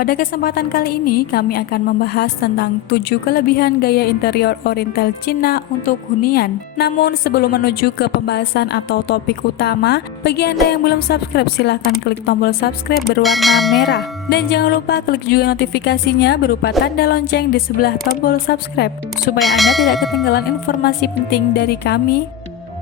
Pada kesempatan kali ini, kami akan membahas tentang 7 kelebihan gaya interior Oriental Cina untuk hunian. Namun sebelum menuju ke pembahasan atau topik utama, bagi Anda yang belum subscribe, silahkan klik tombol subscribe berwarna merah. Dan jangan lupa klik juga notifikasinya berupa tanda lonceng di sebelah tombol subscribe, supaya Anda tidak ketinggalan informasi penting dari kami.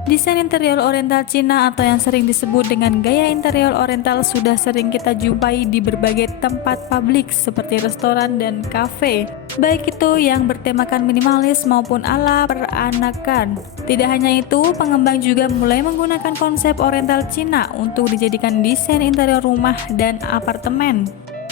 Desain interior Oriental Cina atau yang sering disebut dengan gaya interior Oriental sudah sering kita jumpai di berbagai tempat publik seperti restoran dan kafe, baik itu yang bertemakan minimalis maupun ala peranakan. Tidak hanya itu, pengembang juga mulai menggunakan konsep Oriental Cina untuk dijadikan desain interior rumah dan apartemen.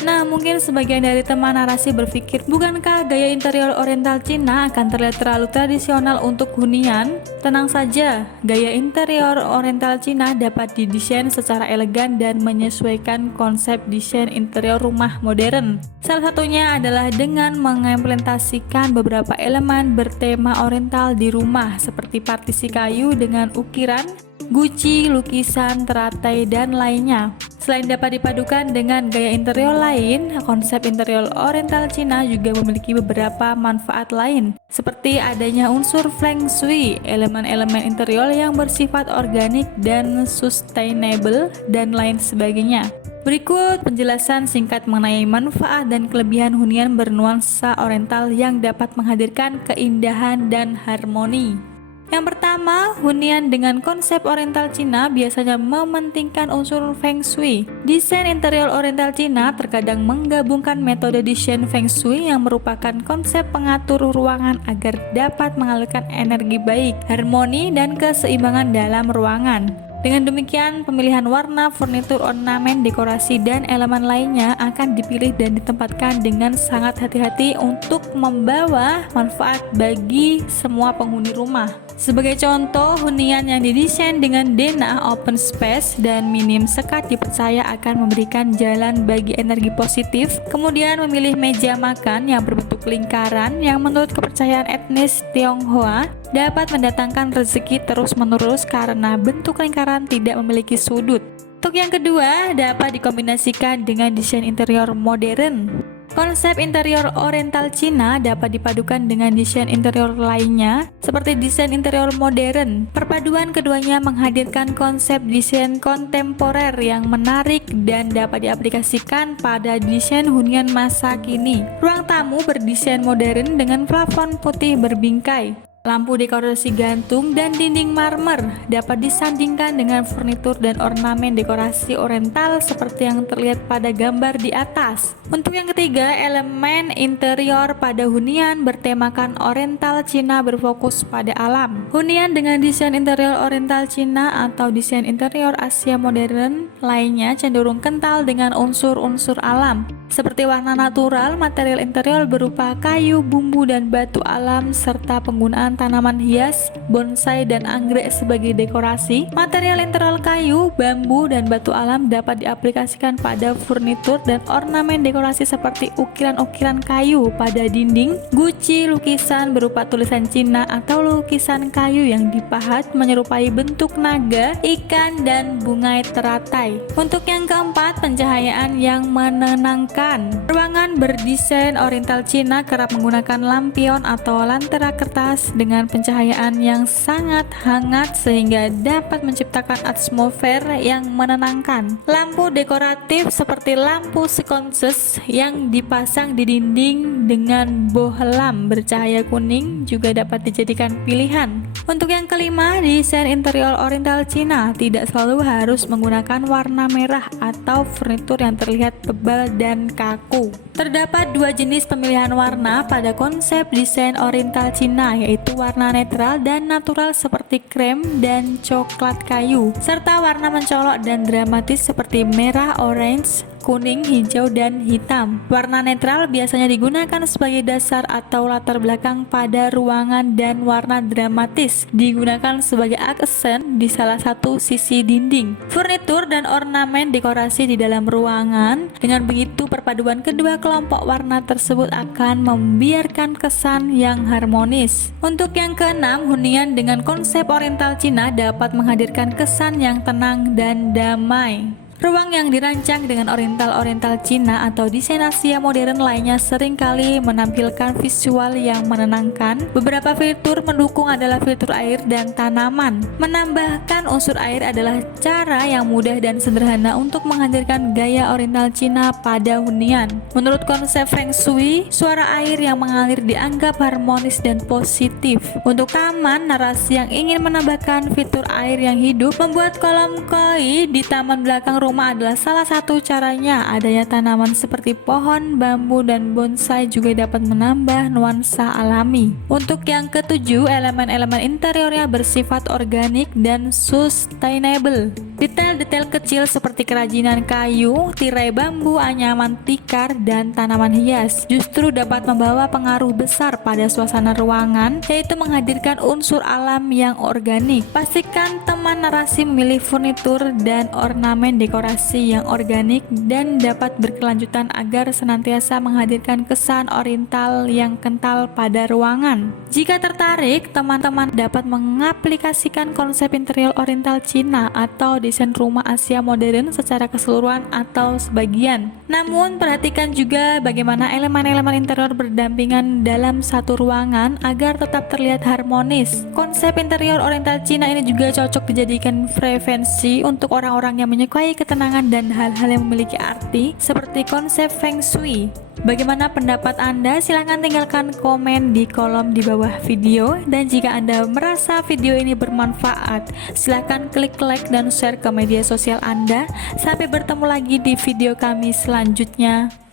Nah, mungkin sebagian dari teman narasi berpikir, bukankah gaya interior Oriental Cina akan terlihat terlalu tradisional untuk hunian? Tenang saja, gaya interior Oriental Cina dapat didesain secara elegan dan menyesuaikan konsep desain interior rumah modern. Salah satunya adalah dengan mengimplementasikan beberapa elemen bertema Oriental di rumah, seperti partisi kayu dengan ukiran, guci, lukisan, teratai, dan lainnya. Selain dapat dipadukan dengan gaya interior lain, konsep interior Oriental Cina juga memiliki beberapa manfaat lain, seperti adanya unsur feng shui, elemen-elemen interior yang bersifat organik dan sustainable, dan lain sebagainya. Berikut penjelasan singkat mengenai manfaat dan kelebihan hunian bernuansa Oriental yang dapat menghadirkan keindahan dan harmoni. Yang pertama, hunian dengan konsep Oriental Cina biasanya mementingkan unsur Feng Shui. Desain interior Oriental Cina terkadang menggabungkan metode desain Feng Shui yang merupakan konsep pengatur ruangan agar dapat mengalirkan energi baik, harmoni, dan keseimbangan dalam ruangan. Dengan demikian, pemilihan warna, furnitur, ornamen, dekorasi, dan elemen lainnya akan dipilih dan ditempatkan dengan sangat hati-hati untuk membawa manfaat bagi semua penghuni rumah. Sebagai contoh, hunian yang didesain dengan denah open space dan minim sekat dipercaya akan memberikan jalan bagi energi positif. Kemudian memilih meja makan yang berbentuk lingkaran yang menurut kepercayaan etnis Tionghoa dapat mendatangkan rezeki terus-menerus karena bentuk lingkaran tidak memiliki sudut. Untuk yang kedua, dapat dikombinasikan dengan desain interior modern. Konsep interior Oriental Cina dapat dipadukan dengan desain interior lainnya, seperti desain interior modern. Perpaduan keduanya menghadirkan konsep desain kontemporer yang menarik dan dapat diaplikasikan pada desain hunian masa kini. Ruang tamu berdesain modern dengan plafon putih berbingkai. Lampu dekorasi gantung dan dinding marmer dapat disandingkan dengan furnitur dan ornamen dekorasi Oriental seperti yang terlihat pada gambar di atas. Untuk yang ketiga, elemen interior pada hunian bertemakan Oriental Cina berfokus pada alam. Hunian dengan desain interior Oriental Cina atau desain interior Asia modern lainnya cenderung kental dengan unsur-unsur alam, seperti warna natural. Material interior berupa kayu, bumbu, dan batu alam, serta penggunaan tanaman hias, bonsai, dan anggrek sebagai dekorasi. Material interior kayu, bambu, dan batu alam dapat diaplikasikan pada furnitur dan ornamen dekorasi seperti ukiran-ukiran kayu pada dinding, guci, lukisan berupa tulisan Cina, atau lukisan kayu yang dipahat menyerupai bentuk naga, ikan, dan bunga teratai. Untuk yang keempat, pencahayaan yang menenangkan. Ruangan berdesain Oriental Cina kerap menggunakan lampion atau lantera kertas dengan pencahayaan yang sangat hangat sehingga dapat menciptakan atmosfer yang menenangkan. Lampu dekoratif seperti lampu sconces yang dipasang di dinding dengan bohlam bercahaya kuning juga dapat dijadikan pilihan. Untuk yang kelima, desain interior Oriental Cina tidak selalu harus menggunakan warna merah atau furnitur yang terlihat tebal dan kaku. Terdapat dua jenis pemilihan warna pada konsep desain Oriental Cina, yaitu warna netral dan natural seperti krem dan coklat kayu, serta warna mencolok dan dramatis seperti merah, orange, kuning, hijau, dan hitam. Warna netral biasanya digunakan sebagai dasar atau latar belakang pada ruangan dan warna dramatis digunakan sebagai aksen di salah satu sisi dinding, furnitur, dan ornamen dekorasi di dalam ruangan. Dengan begitu, perpaduan kedua kelompok warna tersebut akan membiarkan kesan yang harmonis. Untuk yang keenam, hunian dengan konsep Oriental Cina dapat menghadirkan kesan yang tenang dan damai. Ruang yang dirancang dengan oriental Cina atau desain Asia modern lainnya seringkali menampilkan visual yang menenangkan. Beberapa fitur mendukung adalah fitur air dan tanaman. Menambahkan unsur air adalah cara yang mudah dan sederhana untuk menghadirkan gaya oriental Cina pada hunian. Menurut konsep Feng Shui, suara air yang mengalir dianggap harmonis dan positif. Untuk taman, narasi yang ingin menambahkan fitur air yang hidup, membuat kolam koi di taman belakang rumah adalah salah satu caranya. Adanya tanaman seperti pohon, bambu, dan bonsai juga dapat menambah nuansa alami. Untuk yang ketujuh, elemen-elemen interiornya bersifat organik dan sustainable. Detail-detail kecil seperti kerajinan kayu, tirai bambu, anyaman tikar, dan tanaman hias justru dapat membawa pengaruh besar pada suasana ruangan, yaitu menghadirkan unsur alam yang organik. Pastikan teman narasi memilih furnitur dan ornamen dekorasi yang organik dan dapat berkelanjutan agar senantiasa menghadirkan kesan oriental yang kental pada ruangan. Jika tertarik, teman-teman dapat mengaplikasikan konsep interior oriental Cina atau desain rumah Asia modern secara keseluruhan atau sebagian. Namun, perhatikan juga bagaimana elemen-elemen interior berdampingan dalam satu ruangan agar tetap terlihat harmonis. Konsep interior oriental Cina ini juga cocok dijadikan referensi untuk orang-orang yang menyukai ketenangan dan hal-hal yang memiliki arti seperti konsep Feng Shui. Bagaimana pendapat Anda? Silahkan tinggalkan komen di kolom di bawah video, dan jika Anda merasa video ini bermanfaat, silahkan klik like dan share ke media sosial Anda. Sampai bertemu lagi di video kami selanjutnya.